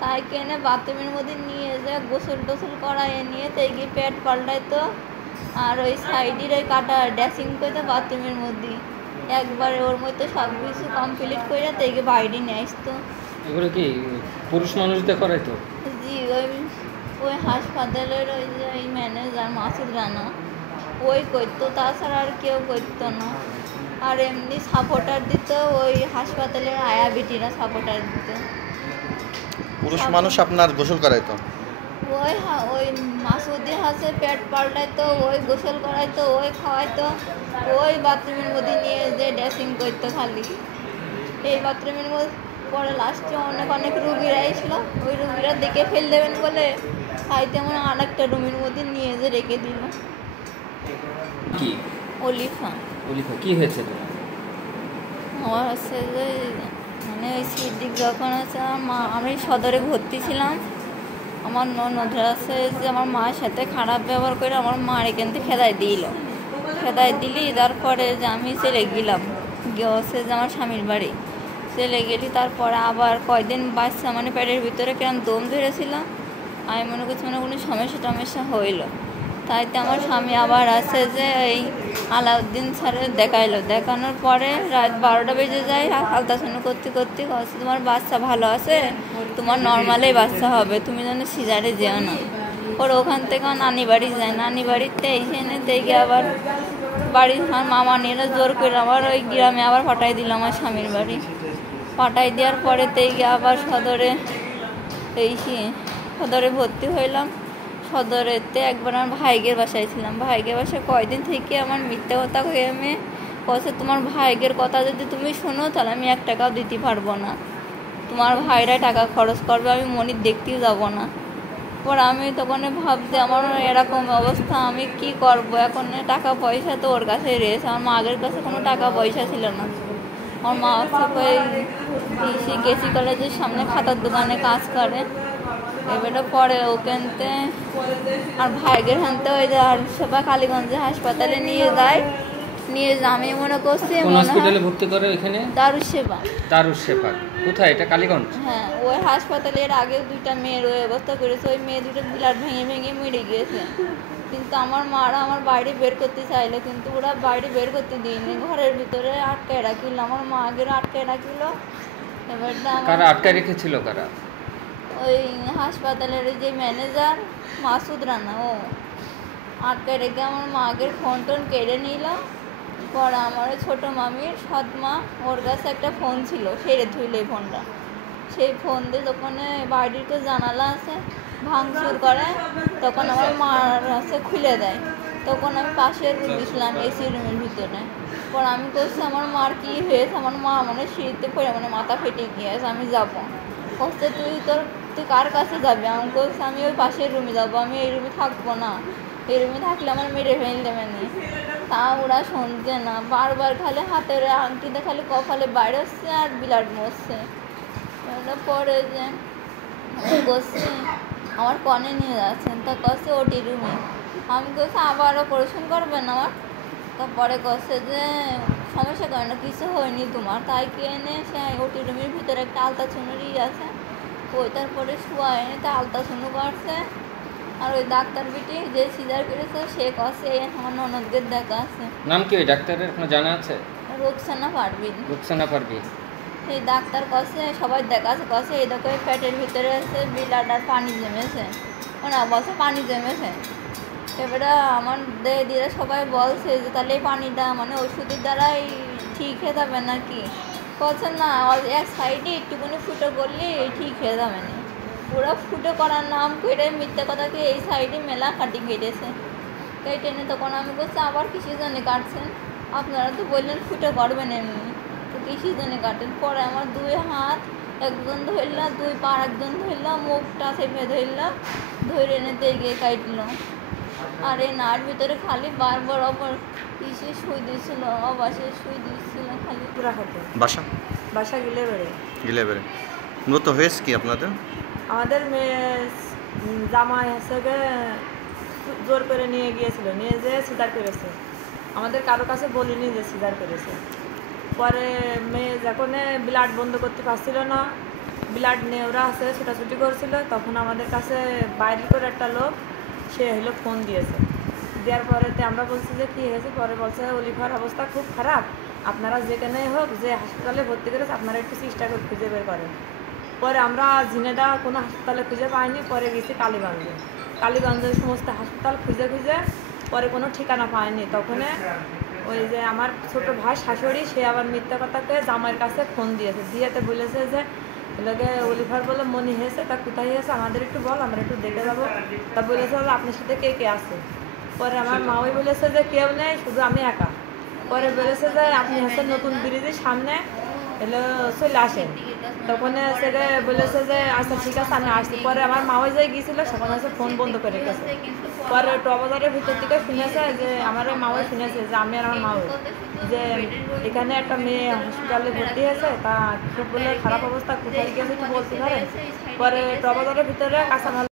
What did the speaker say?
তাই কেনে বাথরুমের মধ্যে নিয়ে যায় গোসল টোসল করায় নিয়ে তাই গিয়ে প্যাড পাল্টাইতো আর ওই সাইডের ওই কাটা ড্রেসিং করতো বাথরুমের মধ্যে একবারে ওর মধ্যে সব কিছু কমপ্লিট করে তাই গিয়ে বাইরে নিয়ে আসতো। এগুলো কি পুরুষ মানুষদের করাইতো? জি ওই হাসপাতালের ওই যে ওই ম্যানেজার মাসুদ রানা ওই করতো, তাছাড়া আর কেউ করতো না। আর এমনি সাপোর্টার দিত ওই হাসপাতালের আয়া বিটিরা সাপোর্টার দিত। পুরুষ মানুষ আপনার গোসল করাইতো? ওই মাসুদের হাসে পেট পাল্টাইতো, ওই গোসল করাইতো, ওই খাওয়াইতো, ওই বাথরুমের মধ্যে নিয়ে যে ড্রেসিং করতো খালি। এই বাথরুমের মধ্যে পরে লাস্টে অনেক রুগীরা এসলো, ওই রুগীরা দেখে ফেল দেবেন বলে তাই তেমন আর একটা রুমের মধ্যে নিয়ে যে রেখে দিল। কি অলিফা? অলিফা কি হয়েছে তোমার? আমার হচ্ছে যে মানে ওই সিদ্দিক যখন হচ্ছে আমি সদরে ভর্তি ছিলাম, আমার ননদরা আছে যে আমার মায়ের সাথে খারাপ ব্যবহার করে আমার মার এখান থেকে খেদাই দিলি। তারপরে যে আমি চলে গেলাম গিয়ে হচ্ছে যে আমার স্বামীর বাড়ি চলে গেলি। তারপরে আবার কয়দিন বাচ্চা মানে পেটের ভিতরে কিরম দম ধরেছিল, আমি মনে করছি মানে কোনো সমস্যা হইলো। তাইতে আমার স্বামী আবার আছে যে এই আলাউদ্দিন স্যারের দেখানোর পরে রাত 12টা বেজে যায়। আলট্রাসাউন্ড করতে তোমার বাচ্চা ভালো আছে, তোমার নর্মালেই বাচ্চা হবে, তুমি যেন সিজারে যেও না। ওর ওখান থেকে নানি বাড়ি যায়, নানি বাড়িতে এইখানে দেখে আবার বাড়ির আমার মামা নিয়ে জোর করে আমার ওই গ্রামে আবার পাঠাই দিল আমার স্বামীর বাড়ি। পাঠাই দেওয়ার পরে থেকে আবার সদরে ভর্তি হইলাম। সদরেতে একবার আমার ভাইগের বাসায় ছিলাম, ভাইগের বাসায় কয়দিন থেকে আমার মিথ্যে কথা হয়ে আমি কছে তোমার ভাইগের কথা যদি তুমি শোনো তাহলে আমি 1 টাকাও দিতে পারবো না, তোমার ভাইরা টাকা খরচ করবে, আমি মনির দেখতেও যাবো না। পর আমি তখন ভাবছি আমার এরকম অবস্থা আমি কি করব এখন, টাকা পয়সা তো ওর কাছে রয়েছে, আমার মায়ের কাছে কোনো টাকা পয়সা ছিল না। আমার মা হচ্ছে কেসি কলেজের সামনে খাতার দোকানে কাজ করে। এবারে পরে ওখানতে আর ভাইগের হানতে ওই যে আর সবাই কালীগঞ্জে হাসপাতালে নিয়ে যায়। আমি মনে করছি হসপিটালে ভর্তি করে ওখানে দারুস সেবা কোথায় এটা? কালীগঞ্জ? হ্যাঁ, ওই হাসপাতালের আগে 2টা মেয়ের ওই অবস্থা করেছে, ওই মেয়ে 2টো ব্লাড ভেঙে মরে গিয়েছে। কিন্তু আমার মারা আমার বাইরে বের করতে চাইলো, কিন্তু ওরা বাইরে বের করতে দিইনি, ঘরের ভিতরে আটকায় রাখিল। আমার মা আগের আটকায় রাখিল। এবার কারা আটকায় রেখেছিল? কারা? ওই হাসপাতালের যে ম্যানেজার মাসুদ রানা ও আটকে রেখে আমার মাকে ফোন টোন কেড়ে নিল। পরে আমার ছোটো মামির সৎমা ওর কাছে একটা ফোন ছিল, সেরে থুইল এই ফোনটা। সেই ফোন দিয়ে যখন বাড়ির তো জানালা আছে ভাঙচুর করে, তখন আমার মার কাছে খুলে দেয়। তখন আমি পাশের রুম দিয়েছিলাম এসি রুমের ভিতরে। পর আমি করছি আমার মার কী হয়েছে, আমার মা মানে সিঁড়িতে পড়ে মানে মাথা ফেটে গিয়েছে, আমি যাবো। বলছে তুই কার কাছে যাবি? আমি বলছি আমি ওই পাশের রুমে যাবো, আমি এই রুমে থাকবো না, এই রুমে থাকলে আমার মেরে ফেলে দেবে নি। তা ওরা শুনছে না, বারবার খালি হাতের আংটিতে খালি কপালে বাইরে হচ্ছে আর ব্লাড মরছে। পরে যে বসছি আমার কনে নিয়ে যাচ্ছেন, তা কছে ওটি রুমে। আমি বলছি আবার অপারেশন করবেন আমার? তারপরে কছে যে সমস্যা করে না, কিছু হয়নি তোমার। তাই কে এনে সে ওটি রুমের ভিতরে একটা আলট্রাসাউন্ড আছে, ওই তারপরে শোয়া এনে তা আলট্রাসাউন্ড করছে। আর ওই ডাক্তার বিটি যে সিজার করেছে সে কছে আমার ননদদের দেখা আছে। নাম কি ওই ডাক্তারের কোনো জানা আছে? রুকসানা পারভিন। এই ডাক্তার কছে সবাই দেখা আছে, কছে এই দেখো পেটের ভিতরে আছে ব্লাড আর পানি জমেছে, না বলছে পানি জমেছে। এবারে আমার দিয়ে সবাই বলছে যে তাহলে এই পানিটা মানে ওষুধের দ্বারাই ঠিক হয়ে যাবে নাকি? বলছে না, এক সাইডে একটুখানি ফুটো করলে ঠিক হয়ে যাবে না। পুরো ফুটো করার নাম করে মিথ্যে কথাকে এই সাইডে মেলা কাটি কেটেছে। কেটে এনে তখন আমি বলছি আবার কিসের জন্য কাটছেন? আপনারা তো বললেন ফুটো করবেন এমনি, তো কিসের জন্য কাটেন? পরে আমার 2 হাত একজন ধরলাম, 2 পা একজন ধরলাম, মুখটা চেপে ধরলাম, ধরে এনে গিয়ে কাটলো। আর এই নার ভিতরে খালি বারবার শুই দিয়েছিল, অবাসে শুই দিয়েছিল খালি। বাসা গিলে বেড়ে মূলত হয়েছে কি আপনাদের? আমাদের মেয়ে জামাই হিসেবে জোর করে নিয়ে গিয়েছিল, নিয়ে যেয়ে সিজার করেছে। আমাদের কারো কাছে বলিনি যে সিজার করেছে। পরে মেয়ে যখন ব্লাড বন্ধ করতে পারছিল না, ব্লাড নিয়ে ওরা আছে ছোটাছুটি করছিল, তখন আমাদের কাছে বাইরে করে একটা লোক সে হলো ফোন দিয়েছে। দেওয়ার পরেতে আমরা বলছি যে কী হয়েছে, পরে বলছে অলিভার অবস্থা খুব খারাপ, আপনারা যেখানেই হোক যে হাসপাতালে ভর্তি করেছে আপনারা একটু চেষ্টা করে খুঁজে বের করেন। পরে আমরা ঝিনেদা কোনো হাসপাতালে খুঁজে পাইনি, পরে গেছি কালীগঞ্জে। কালীগঞ্জের সমস্ত হাসপাতাল খুঁজে খুঁজে পরে কোনো ঠিকানা পায়নি। তখন ওই যে আমার ছোট ভাই শাশুড়ি সে আবার মিথ্যা কথাকে জামাইয়ের কাছে ফোন দিয়েতে বলেছে যে এলাকে অলিভার বলে মনে হয়েছে, তা কোথায় হয়েছে আমাদের একটু বল, আমরা একটু দেখে যাবো। তা বলেছে যে আপনার সাথে কে কে আছে। পরে আমার মা ওই বলেছে যে কেউ নেই, শুধু আমি একা। পরে বলেছে যে আপনি হচ্ছে নতুন ব্রিজের সামনে এলো চলে আসেন। তখন সেটা বলেছে যে আচ্ছা ঠিক আছে আমি আসছি। পরে আমার মা ওই যাই গিয়েছিল, সেখানে হচ্ছে ফোন বন্ধ করে রেখেছে। পরে টবাজারের ভিতর থেকে শুনেছে যে আমার মা ওই শুনেছে যে আমি আর আমার মা যে এখানে একটা মেয়ে হসপিটালে ভর্তি হয়েছে, তা খুব বলে খারাপ অবস্থা, কোথায় গিয়েছে একটু বলতে পারেন। পরে টবাজারের ভিতরে কাঁচামাল